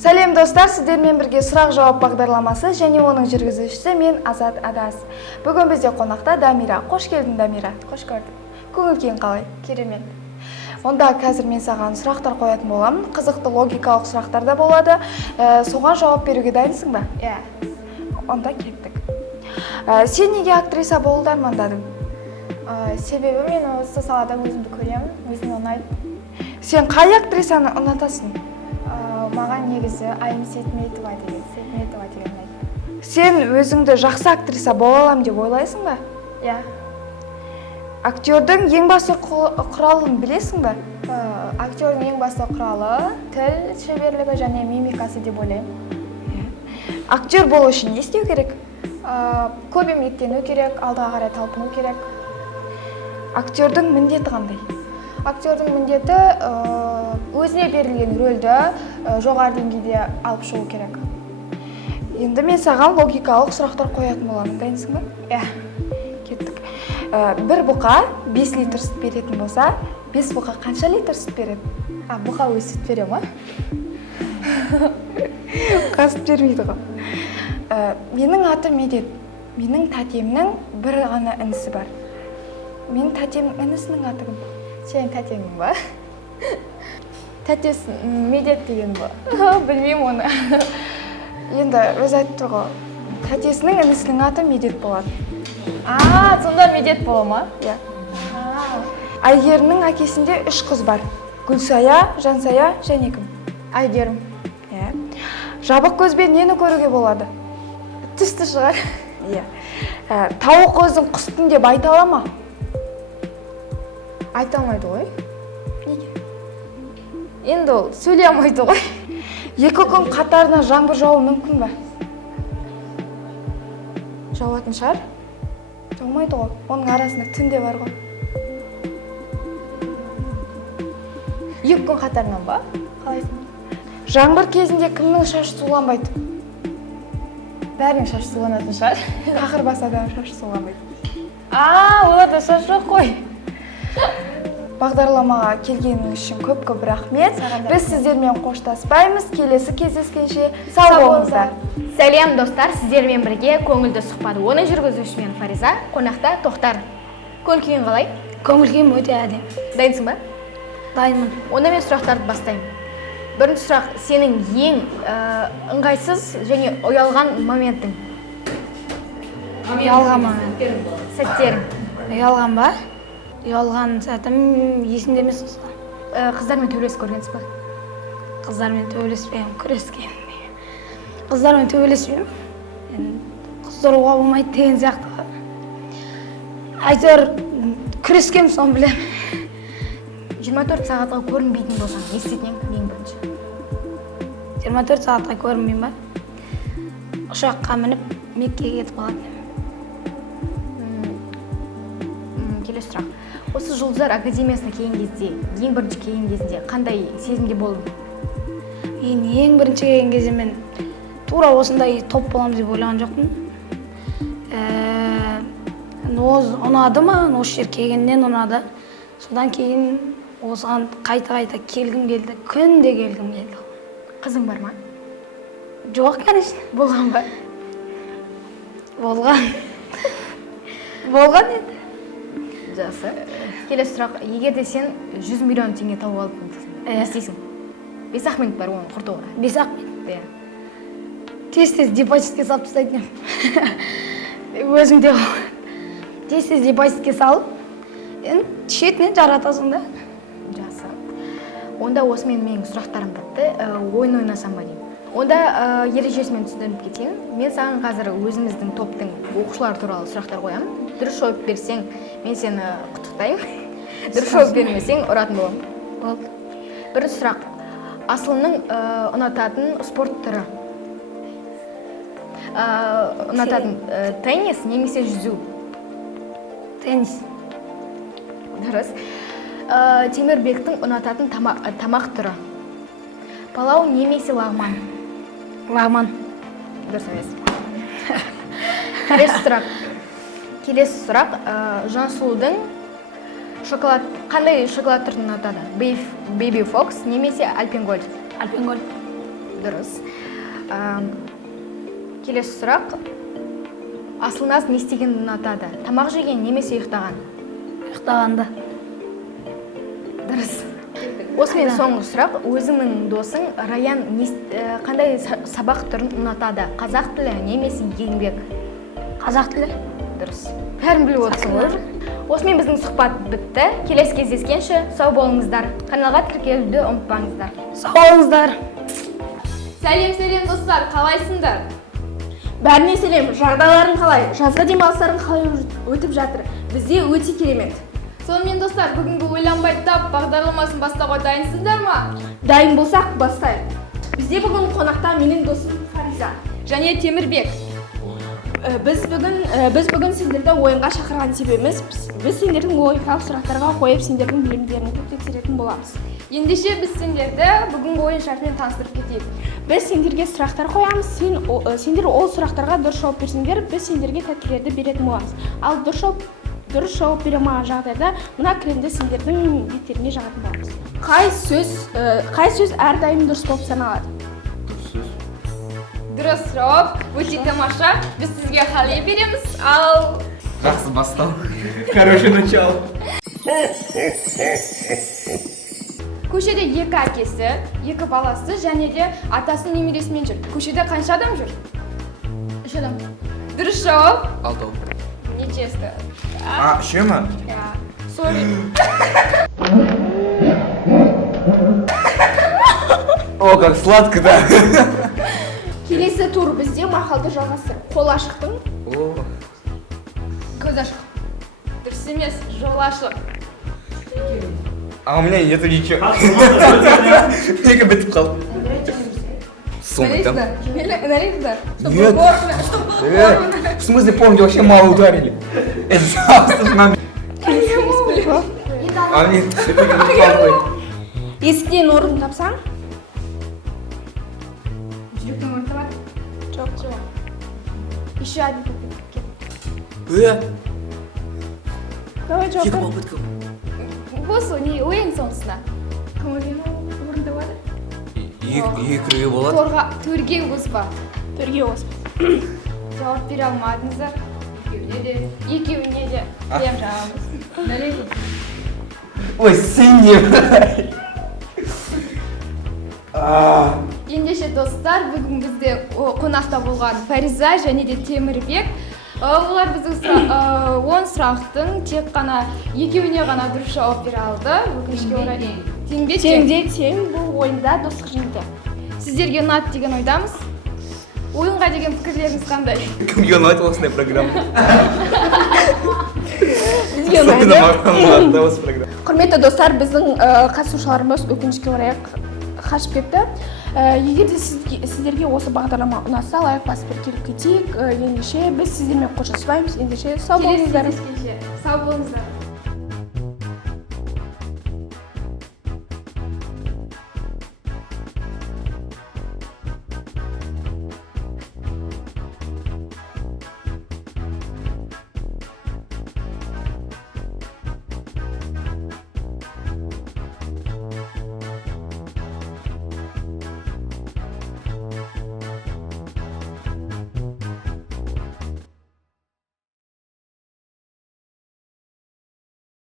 Сәлем достар, сіздермен бірге сұрақ-жауап бағдарламасы және оның жүргізушісі мен Азат Адас. Бүгін бізде қонақта Дамира. Қош келдің, Дамира. Қош көрдім. Көңіл-күйің қалай? Керемет. Онда қазір мен саған сұрақтар қоятын боламын. Қызықты логикалық сұрақтар да болады. Соған жауап беруге дайынсың ба? Иә. Онда кеттік. Сен неге актриса болуды армандадың? Себебі мен осы салада өзімді көремін, өзім ұнайды. Сен қай актрисаны ұнатасың? Маған негізі Айым Сейтметова деген ұнайды. Сен өзіңді жақсы актриса бола аламын деп ойлайсың ба? Иә. Актердің ең басты құралын білесің ба? Актердің ең басты құралы тіл шеберлігі және мимикасы деп ойлаймын. Актер болу үшін не істеу керек? Көп еңбектену керек, алдыға қарай талпыну керек. Актердің міндеті қандай? Актердің міндеті өзіне берілген рөлді жоғары деңгейде алып шығу керек. Енді мен саған логикалық сұрақтар қоятын боламын, дайынсың ба? Иә. Кеттік. Бір бұқа 5 литр сүт беретін болса, 5 бұқа қанша литр сүт береді? Бұқа өз сүт бере ма? Қасып бермейді ғой. Менің атым Медет. Менің тәтемнің бір ғана інісі бар. Менің тәтемнің інісінің аты кім? Сенің тәтеңің ба? Тәтесі Медет деген ба? Білмеймін оны. Енді өз айтты ғой. Тәтесінің інісінің аты Медет болады. Сонда Медет бола ма? Иә. Айгерімнің әкесінде 3 қыз бар. Гүлсая, Жансая және кім? Айгерім. Иә. Жабық көзбен нені көруге болады? Түсті шығар. Иә. Тауық өзін құстың деп айта ала ма? Айта алмайды ғой. Неге? Енді ол сөйлей алмайды ғой. 2 күн қатарынан жаңбыр жауы мүмкін ба? Жауатын шығар? Жаумайды ғой. Оның арасында түн де бар ғой. 2 күн қатарынан ба? Қалайсың? Жаңбыр кезінде кімнің шашы суланбайды? Бәрінің шашы суланатын шығар. Тақыр бас адам шашы суланбайды. Оларда шаш жоқ қой. Бағдарламаға келгенің үшін көп-көп рахмет. Біз сіздермен қоштаспаймыз. Келесі кездескенше сау болыңыздар. Сәлем достар, сіздермен бірге көңілді сұхбат. Оның жүргізушімен Фариза, қонақта Тоқтар. Көңіл-күйің қалай? Көңіл-күйім өте әдемі. Дайынсың ба? Дайынмын. Онда мен сұрақтарды бастаймын. Бірінші сұрақ, сенің ең ыңғайсыз және ұялған моментің? Ұялған момент. Сәттерің? Ұялған ба? Ұялған сәтім есімде емес осыдан. Қыздармен төбелесіп көргенсіз ба? Қыздармен төбелеспеймін, күрескен. Қыздармен төбелеспеймін. Қыздыруға болмайды деген сияқты. Әйтеуір күрескен соны білемін. 24 сағатқа көрінбейтін болсаң, не істейтін ең бірінші? 24 сағатқа көрінбеймін ба? Ұшаққа мініп, Меккеге кетіп қалатын. Келесі сұрақ. Осы жұлдыздар академиясына келген кезде, ең бірінші келген кезінде қандай сезімде болдың? Мен ең бірінші келген кезде мен тура осындай топ боламыз деп ойлаған жоқпын. Ұнады ма? Осы жер келгеннен ұнады. Содан кейін осыған қайта-қайта келгім келді. Күнде келгім келді. Қызың бар ма? Жоқ, конечно. Болған ба? Болған. Болған еді. Жақсы. Келесі сұрақ. Егер де сен 100 миллион теңге тауып алып не істейсің? 5 минут бар оны құртуға. 5 минут? Иә. Тез-тез депозитке салып тастайтын едім. Өзім де тез-тез депозитке салып, шетінен жаратасың да. Жақсы. Онда осымен менің сұрақтарым бітті. Ойын ойнасам ба деймін. Онда ережесімен түсіндіріп кетейін. Мен саған қазір өзіміздің топтың оқушылары туралы сұрақтар қоямын. Дұрыс жауап берсең, мен сені құттықтаймын. Дұрыс жауап бермесең, ұратын боламын. Болды. Бірінші сұрақ. Асылының ұнататын спорт түрі? Ұнататын теннис немесе жүзу? Теннис. Дұрыс. Темірбектің ұнататын тамақ түрі? Палау немесе лағман? Лағман. Дұрыс емес. Келесі сұрақ. Жансұлудың қандай шоколад түрін ұнатады? Baby Fox немесе Alpengolд? Alpengolд. Дұрыс. Келесі сұрақ. Асылназ не істегенді ұнатады? Тамақ жеген немесе ұйықтаған? Ұйықтағанды. Дұрыс. Осымен соңғы сұрақ. Өзіңнің досың Раян қандай сабақ түрін ұнатады? Қазақ тілі немесе еңбек? Қазақ тілі. Дұрыс. Бәрін біліп отырсың ғой. Осымен біздің сұхбат бітті. Келесі кездескенше сау болыңыздар. Каналға тіркелуді ұмытпаңыздар. Сау болыңыздар. Сәлем достар, қалайсыңдар? Бәріне сәлем, жағдайларың қалай? Жазғы демалыстарың қалай өтіп жатыр? Бізде өте керемет. Сонымен достар, бүгінгі ойланбай тап бағдарламасын бастауға дайынсыздар ма? Дайын болсақ бастайық. Бізде бүгін қонақта менің досым Фариза Және Темірбек. Біз бүгін сендерді ойынға шақырған себебіміз біз сендердің логикалық сұрақтарға қойып сендердің білімдеріңді тексеретін боламыз. Ендеше біз сендерді бүгінгі ойын шартымен таныстырып кетейік. Біз сендерге сұрақтар қоямыз, сендер ол сұрақтарға дұрыс жауап берсеңдер, біз сендерге тәттілерді беретін боламыз. Ал дұрыс жауап бере алмаған жағдайда мына кремді сендердің беттеріне жағатын боламыз. Қай сөз әрдайым дұрыс болып саналады? Дұрыс жауап, өте тамаша. Біз сізге хале береміз, ал... Жақсы бастау. Хороший начало. Көшеде екі әкесі, екі баласы және де атасы немересімен жүр. Көшеде қанша адам жүр? 3 адам. Дұрыс жауап. 6. Нечесті. Үшеу ма? Сори. О, как сладко, да? Келесі тур бізде мақалды жалғастыр. Қол ашықтың. Көз ашық. Дұрыс емес, жол ашық. А у меня нету ничего. Неге бітіп қалды. Сумка там. Налейсыздар? Нет. В смысле, помните, вообще мало ударили. Это завтра нам... А мне все-таки не помню. Есіктен орын тапсаң? Жүректен орын табады? Жоқ. Еще один попытка. Давай жауап. попытка. Осы, не ойын соңысына. Көңілден орын табады? Екіге болады. Төрге қоспа. Төрге оспа. Жауап бере алмадыңыздар. Екеуіне де. Прям жағамыз. Налейсіз. Ой, сен не? Ендеше достар, бүгін бізде қонақта болған Фариза және де Темірбек. Олар біздің 10 сұрақтың тек қана екеуіне ғана дұрыс жауап бере алды. Өкінішке орай. Тең бұл ойында достық жеңді. Сіздерге ұнады деген ойдамыз. Ойынға деген пікірлеріңіз қандай? Кімге ұнайды осындай программа? Бізге ұнайды. Құрметті достар, біздің қатысушыларымыз өкінішке орай қашып кетті. Егер де сіздерге осы бағдарлама ұнаса, лайк басып келіп кетейік. Ендеше біз сіздермен қоштаспаймыз. Ендеше сау болыңыздар. Келесі кездескенше сау болыңыздар.